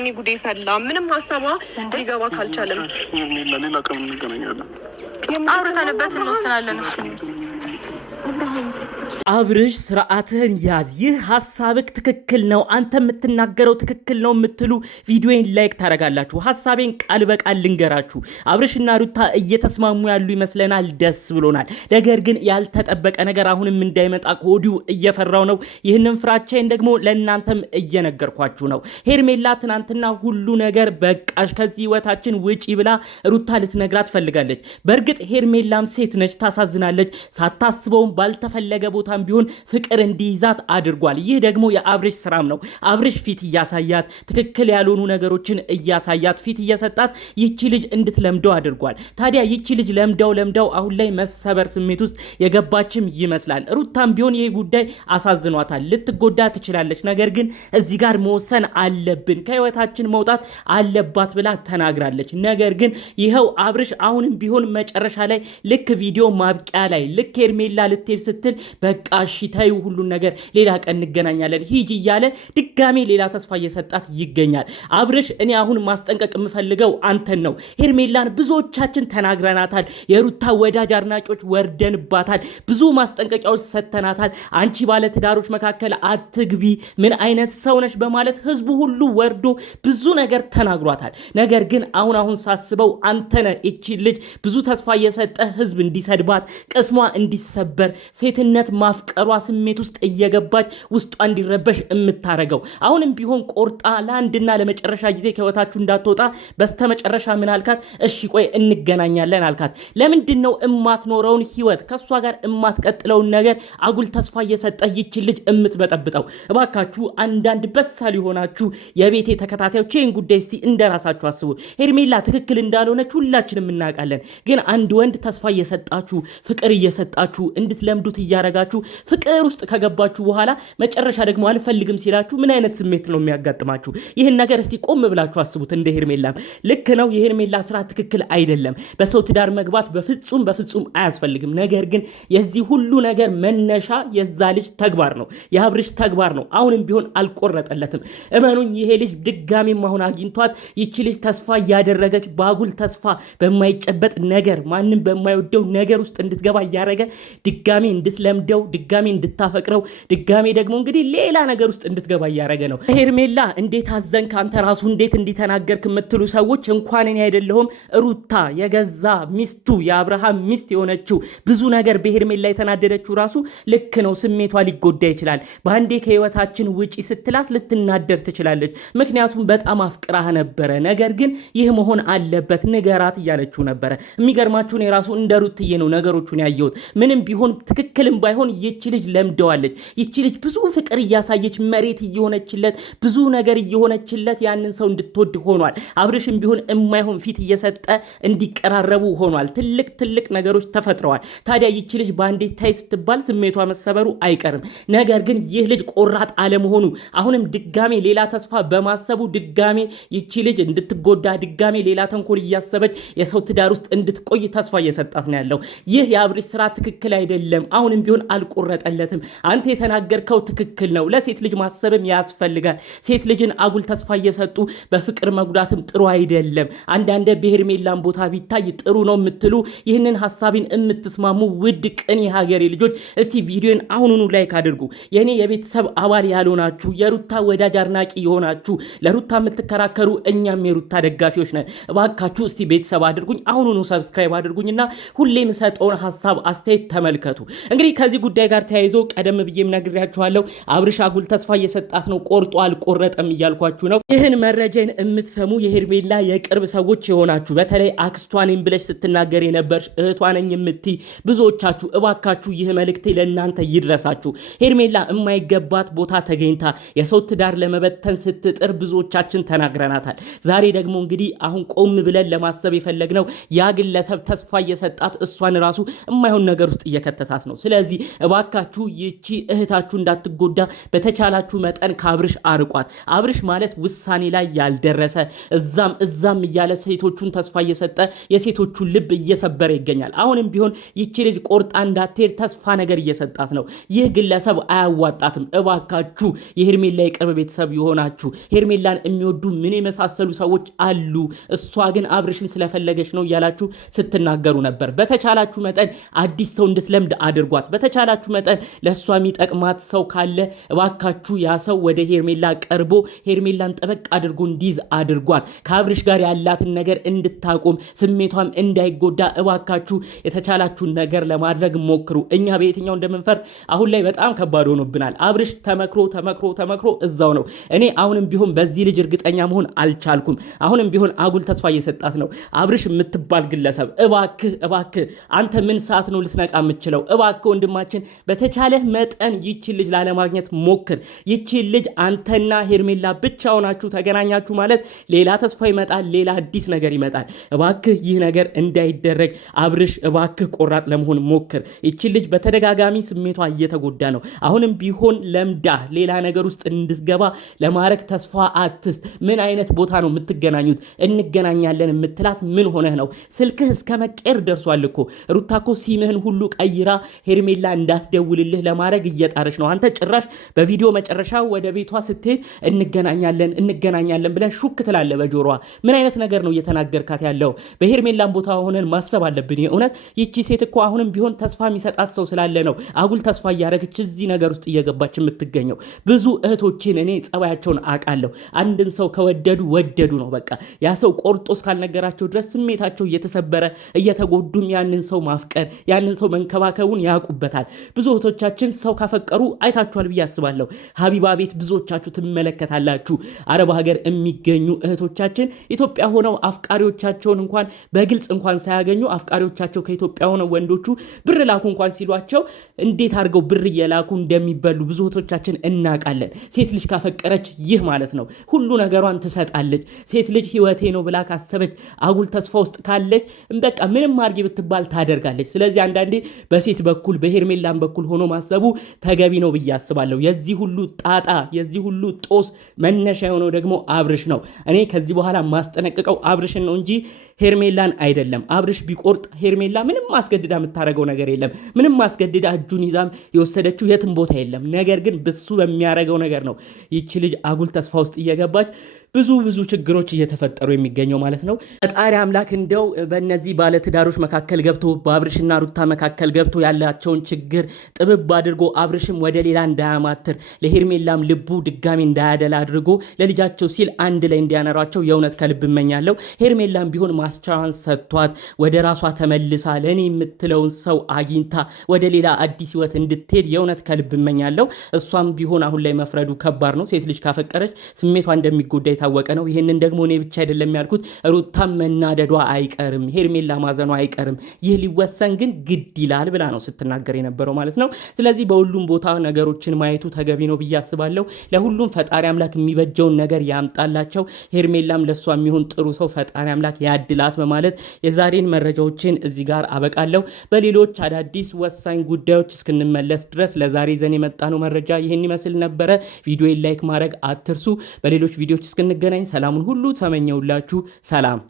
ወይኔ ጉዴ ፈላ። ምንም ሀሳቧ ሊገባ ካልቻለም ሌላ ቀን እንገናኛለን። አውርተንበት እንወስናለን። እሱ አብርሽ ስርዓትህን ያዝ። ይህ ሀሳብክ ትክክል ነው፣ አንተ የምትናገረው ትክክል ነው የምትሉ ቪዲዮን ላይክ ታደርጋላችሁ። ሀሳቤን ቃል በቃል ልንገራችሁ። አብርሽና ሩታ እየተስማሙ ያሉ ይመስለናል፣ ደስ ብሎናል። ነገር ግን ያልተጠበቀ ነገር አሁንም እንዳይመጣ ከወዲሁ እየፈራው ነው። ይህንን ፍራቻዬን ደግሞ ለእናንተም እየነገርኳችሁ ነው። ሄርሜላ ትናንትና ሁሉ ነገር በቃሽ ከዚህ ህይወታችን ውጪ ብላ ሩታ ልትነግራት ፈልጋለች። በእርግጥ ሄርሜላም ሴት ነች፣ ታሳዝናለች። ሳታስበውም ባልተፈለገ ቦታ ቢሆን ፍቅር እንዲይዛት አድርጓል። ይህ ደግሞ የአብርሽ ስራም ነው። አብርሽ ፊት እያሳያት ትክክል ያልሆኑ ነገሮችን እያሳያት ፊት እየሰጣት ይቺ ልጅ እንድትለምደው አድርጓል። ታዲያ ይቺ ልጅ ለምዳው አሁን ላይ መሰበር ስሜት ውስጥ የገባችም ይመስላል። ሩታም ቢሆን ይህ ጉዳይ አሳዝኗታል። ልትጎዳ ትችላለች። ነገር ግን እዚህ ጋር መወሰን አለብን፣ ከህይወታችን መውጣት አለባት ብላ ተናግራለች። ነገር ግን ይኸው አብርሽ አሁንም ቢሆን መጨረሻ ላይ ልክ ቪዲዮ ማብቂያ ላይ ልክ ሄርሜላ ልትሄድ ስትል በቃ እሺ ታዩ ሁሉን ነገር ሌላ ቀን እንገናኛለን ሂጂ እያለ ድጋሜ ሌላ ተስፋ እየሰጣት ይገኛል። አብርሽ እኔ አሁን ማስጠንቀቅ የምፈልገው አንተን ነው። ሄርሜላን ብዙዎቻችን ተናግረናታል። የሩታ ወዳጅ አድናቂዎች ወርደንባታል። ብዙ ማስጠንቀቂያዎች ሰጥተናታል። አንቺ ባለ ትዳሮች መካከል አትግቢ፣ ምን አይነት ሰው ነሽ በማለት ህዝቡ ሁሉ ወርዶ ብዙ ነገር ተናግሯታል። ነገር ግን አሁን ሳስበው አንተነ እቺ ልጅ ብዙ ተስፋ እየሰጠ ህዝብ እንዲሰድባት ቅስሟ እንዲሰበር ሴትነት ማፍቀሯ ስሜት ውስጥ እየገባች ውስጧ እንዲረበሽ የምታረገው አሁንም ቢሆን ቆርጣ ለአንድና ለመጨረሻ ጊዜ ከህይወታችሁ እንዳትወጣ በስተመጨረሻ ምን አልካት? እሺ ቆይ እንገናኛለን አልካት። ለምንድነው እማትኖረውን ህይወት ከሷ ጋር እማትቀጥለውን ነገር አጉል ተስፋ እየሰጠ ይችን ልጅ እምትበጠብጠው? እባካችሁ አንዳንድ በሳል የሆናችሁ የቤቴ ተከታታዮች ይህን ጉዳይ እስቲ እንደራሳችሁ አስቡ። ሄርሜላ ትክክል እንዳልሆነች ሁላችንም እናውቃለን። ግን አንድ ወንድ ተስፋ እየሰጣችሁ ፍቅር እየሰጣችሁ እንድትለምዱት እያረጋችሁ ፍቅር ውስጥ ከገባችሁ በኋላ መጨረሻ ደግሞ አልፈልግም ሲላችሁ ምን አይነት ስሜት ነው የሚያጋጥማችሁ? ይህን ነገር እስቲ ቆም ብላችሁ አስቡት። እንደ ሄርሜላም ልክ ነው፣ የሄርሜላ ስራ ትክክል አይደለም። በሰው ትዳር መግባት በፍጹም አያስፈልግም። ነገር ግን የዚህ ሁሉ ነገር መነሻ የዛ ልጅ ተግባር ነው፣ የአብርሽ ተግባር ነው። አሁንም ቢሆን አልቆረጠለትም። እመኑኝ፣ ይሄ ልጅ ድጋሜም አሁን አግኝቷት ይቺ ልጅ ተስፋ እያደረገች ባጉል ተስፋ በማይጨበጥ ነገር ማንም በማይወደው ነገር ውስጥ እንድትገባ እያደረገ ድጋሜ እንድትለምደው ድጋሜ እንድታፈቅረው ድጋሜ ደግሞ እንግዲህ ሌላ ነገር ውስጥ እንድትገባ እያደረገ ነው። ሄርሜላ እንዴት አዘንክ አንተ ራሱ እንዴት እንዲተናገርክ የምትሉ ሰዎች እንኳን እኔ አይደለሁም ሩታ የገዛ ሚስቱ የአብርሃም ሚስት የሆነችው ብዙ ነገር በሄርሜላ የተናደደችው ራሱ ልክ ነው። ስሜቷ ሊጎዳ ይችላል። በአንዴ ከህይወታችን ውጪ ስትላት ልትናደር ትችላለች። ምክንያቱም በጣም አፍቅራህ ነበረ። ነገር ግን ይህ መሆን አለበት ንገራት እያለችው ነበረ። የሚገርማችሁን የራሱ እንደ ሩትዬ ነው ነገሮቹን ያየሁት። ምንም ቢሆን ትክክልም ባይሆን ይቺ ልጅ ለምደዋለች። ይቺ ልጅ ብዙ ፍቅር እያሳየች መሬት እየሆነችለት ብዙ ነገር እየሆነችለት ያንን ሰው እንድትወድ ሆኗል። አብርሽም ቢሆን የማይሆን ፊት እየሰጠ እንዲቀራረቡ ሆኗል። ትልቅ ነገሮች ተፈጥረዋል። ታዲያ ይቺ ልጅ ባንዴ ታይ ስትባል ስሜቷ መሰበሩ አይቀርም። ነገር ግን ይህ ልጅ ቆራጥ አለመሆኑ አሁንም ድጋሜ ሌላ ተስፋ በማሰቡ ድጋሜ ይቺ ልጅ እንድትጎዳ ድጋሜ ሌላ ተንኮል እያሰበች የሰው ትዳር ውስጥ እንድትቆይ ተስፋ እየሰጣት ነው ያለው። ይህ የአብርሽ ስራ ትክክል አይደለም። አሁንም ቢሆን አልቆረጠለትም። አንተ የተናገርከው ትክክል ነው። ለሴት ልጅ ማሰብም ያስፈልጋል። ሴት ልጅን አጉል ተስፋ እየሰጡ በፍቅር መጉዳትም ጥሩ አይደለም። አንዳንዴ በሄርሜላን ቦታ ቢታይ ጥሩ ነው የምትሉ ይህንን ሐሳቢን የምትስማሙ ውድ ቅን የሀገሬ ልጆች እስቲ ቪዲዮን አሁኑኑ ላይክ አድርጉ። የኔ የቤተሰብ አባል ያልሆናችሁ የሩታ ወዳጅ አድናቂ የሆናችሁ ለሩታ የምትከራከሩ እኛም የሩታ ደጋፊዎች ነን። እባካችሁ እስቲ ቤተሰብ አድርጉኝ፣ አሁኑኑ ሰብስክራይብ አድርጉኝና ሁሌም ሰጠውን ሐሳብ አስተያየት ተመልከቱ። እንግዲህ ከዚህ ጉዳይ ጋር ተያይዞ ቀደም ብዬም ነግሬያችኋለሁ። አብርሽ አጉል ተስፋ እየሰጣት ነው፣ ቆርጦ አልቆረጠም እያልኳችሁ ነው። ይህን መረጃን የምትሰሙ የሄርሜላ የቅርብ ሰዎች የሆናችሁ በተለይ አክስቷ ነኝ ብለሽ ስትናገር የነበርሽ እህቷ ነኝ የምትይ ብዙዎቻችሁ እባካችሁ ይህ መልእክቴ ለእናንተ ይድረሳችሁ። ሄርሜላ የማይገባት ቦታ ተገኝታ የሰው ትዳር ለመበተን ስትጥር ብዙዎቻችን ተናግረናታል። ዛሬ ደግሞ እንግዲህ አሁን ቆም ብለን ለማሰብ የፈለግነው ያ ግለሰብ ተስፋ እየሰጣት እሷን ራሱ የማይሆን ነገር ውስጥ እየከተታት ነው። ስለዚህ እባካችሁ ይቺ እህታችሁ እንዳትጎዳ በተቻላችሁ መጠን ከአብርሽ አርቋት። አብርሽ ማለት ውሳኔ ላይ ያልደረሰ እዛም እያለ ሴቶቹን ተስፋ እየሰጠ የሴቶቹን ልብ እየሰበረ ይገኛል። አሁንም ቢሆን ይቺ ልጅ ቆርጣ እንዳትሄድ ተስፋ ነገር እየሰጣት ነው። ይህ ግለሰብ አያዋጣትም። እባካችሁ የሄርሜላ የቅርብ ቤተሰብ የሆናችሁ ሄርሜላን የሚወዱ ምን የመሳሰሉ ሰዎች አሉ፣ እሷ ግን አብርሽን ስለፈለገች ነው እያላችሁ ስትናገሩ ነበር። በተቻላችሁ መጠን አዲስ ሰው እንድትለምድ አድርጓት። በተቻላችሁ መጠን ለእሷ የሚጠቅማት ሰው ካለ እባካችሁ ያ ሰው ወደ ሄርሜላ ቀርቦ ሄርሜላን ጠበቅ አድርጎ እንዲይዝ አድርጓት። ከአብርሽ ጋር ያላትን ነገር እንድታቆም ስሜቷም እንዳይጎዳ እባካችሁ የተቻላችሁን ነገር ለማድረግ ሞክሩ። እኛ በየትኛው እንደምንፈር አሁን ላይ በጣም ከባድ ሆኖብናል። አብርሽ ተመክሮ እዛው ነው። እኔ አሁንም ቢሆን በዚህ ልጅ እርግጠኛ መሆን አልቻልኩም። አሁንም ቢሆን አጉል ተስፋ እየሰጣት ነው። አብርሽ የምትባል ግለሰብ እባክህ አንተ ምን ሰዓት ነው ልትነቃ የምትችለው? እባክህ ወንድማችን በተቻለህ መጠን ይቺን ልጅ ላለማግኘት ሞክር። ይቺን ልጅ አንተና ሄርሜላ ብቻ ሆናችሁ ተገናኛችሁ ማለት ሌላ ተስፋ ይመጣል፣ ሌላ አዲስ ነገር ይመጣል። እባክህ ይህ ነገር እንዳይደረግ አብርሽ እባክህ ቆራጥ ለመሆን ሞክር። ይቺን ልጅ በተደጋጋሚ ስሜቷ እየተጎዳ ነው። አሁንም ቢሆን ለምዳ ሌላ ነገር ውስጥ እንድትገባ ለማድረግ ተስፋ አትስጥ። ምን አይነት ቦታ ነው የምትገናኙት? እንገናኛለን የምትላት ምን ሆነህ ነው? ስልክህ እስከ መቀየር ደርሷል እኮ ሩታ እኮ ሲምህን ሁሉ ቀይራ ሄርሜላ እንዳትደውልልህ ለማድረግ እየጣረች ነው። አንተ ጭራሽ በቪዲዮ መጨረሻ ወደ ቤቷ ስትሄድ እንገናኛለን ብለን ሹክ ትላለህ በጆሮዋ። ምን አይነት ነገር ነው እየተናገርካት ያለው? በሄርሜላን ቦታ ሆነን ማሰብ አለብን። የእውነት ይቺ ሴት እኮ አሁንም ቢሆን ተስፋ የሚሰጣት ሰው ስላለ ነው አጉል ተስፋ እያደረገች እዚህ ነገር ውስጥ እየገባች የምትገኘው። ብዙ እህቶችን እኔ ጸባያቸውን አውቃለሁ። አንድን ሰው ከወደዱ ወደዱ ነው በቃ። ያ ሰው ቆርጦ እስካልነገራቸው ድረስ ስሜታቸው እየተሰበረ እየተጎዱም ያንን ሰው ማፍቀር ያንን ሰው መንከባከቡን ያውቁበታል። ብዙ እህቶቻችን ሰው ካፈቀሩ አይታችኋል ብዬ አስባለሁ። ሀቢባ ቤት ብዙዎቻችሁ ትመለከታላችሁ። አረብ ሀገር የሚገኙ እህቶቻችን ኢትዮጵያ ሆነው አፍቃሪዎቻቸውን እንኳን በግልጽ እንኳን ሳያገኙ አፍቃሪዎቻቸው ከኢትዮጵያ ሆነው ወንዶቹ ብር ላኩ እንኳን ሲሏቸው እንዴት አድርገው ብር እየላኩ እንደሚበሉ ብዙ እህቶቻችን እናውቃለን። ሴት ልጅ ካፈቀረች ይህ ማለት ነው ሁሉ ነገሯን ትሰጣለች። ሴት ልጅ ህይወቴ ነው ብላ ካሰበች አጉል ተስፋ ውስጥ ካለች በቃ ምንም አድርጊ ብትባል ታደርጋለች። ስለዚህ አንዳንዴ በሴት በኩል በሄርሜላን በኩል ሆኖ ማሰቡ ተገቢ ነው ብዬ አስባለሁ። የዚህ ሁሉ ጣጣ የዚህ ሁሉ ጦስ መነሻ የሆነው ደግሞ አብርሽ ነው። እኔ ከዚህ በኋላ ማስጠነቅቀው አብርሽን ነው እንጂ ሄርሜላን አይደለም። አብርሽ ቢቆርጥ ሄርሜላ ምንም ማስገድዳ የምታረገው ነገር የለም። ምንም ማስገድዳ እጁን ይዛም የወሰደችው የትም ቦታ የለም። ነገር ግን ብሱ በሚያረገው ነገር ነው ይቺ ልጅ አጉል ተስፋ ውስጥ እየገባች ብዙ ችግሮች እየተፈጠሩ የሚገኘው ማለት ነው። ፈጣሪ አምላክ እንደው በእነዚህ ባለትዳሮች መካከል ገብቶ በአብርሽና ሩታ መካከል ገብቶ ያላቸውን ችግር ጥብብ አድርጎ አብርሽም ወደ ሌላ እንዳያማትር ለሄርሜላም ልቡ ድጋሚ እንዳያደላ አድርጎ ለልጃቸው ሲል አንድ ላይ እንዲያነሯቸው የእውነት ከልብ እመኛለሁ። ሄርሜላም ቢሆን ማስቻዋን ሰጥቷት ወደ ራሷ ተመልሳ ለእኔ የምትለውን ሰው አግኝታ ወደ ሌላ አዲስ ህይወት እንድትሄድ የእውነት ከልብ እመኛለሁ። እሷም ቢሆን አሁን ላይ መፍረዱ ከባድ ነው። ሴት ልጅ ካፈቀረች ስሜቷ እንደሚጎዳ የታወቀ ነው። ይህንን ደግሞ እኔ ብቻ አይደለም ያልኩት፣ ሩታም መናደዷ አይቀርም፣ ሄርሜላ ማዘኗ አይቀርም። ይህ ሊወሰን ግን ግድ ይላል ብላ ነው ስትናገር የነበረው ማለት ነው። ስለዚህ በሁሉም ቦታ ነገሮችን ማየቱ ተገቢ ነው ብዬ አስባለሁ። ለሁሉም ፈጣሪ አምላክ የሚበጀውን ነገር ያምጣላቸው። ሄርሜላም ለሷ የሚሆን ጥሩ ሰው ፈጣሪ አምላክ ያድላት በማለት የዛሬን መረጃዎችን እዚህ ጋር አበቃለሁ። በሌሎች አዳዲስ ወሳኝ ጉዳዮች እስክንመለስ ድረስ ለዛሬ ይዘን የመጣነው መረጃ ይህን ይመስል ነበረ። ቪዲዮን ላይክ ማድረግ አትርሱ። በሌሎች ቪዲዮዎች እስክንገናኝ ሰላሙን ሁሉ ተመኘውላችሁ። ሰላም።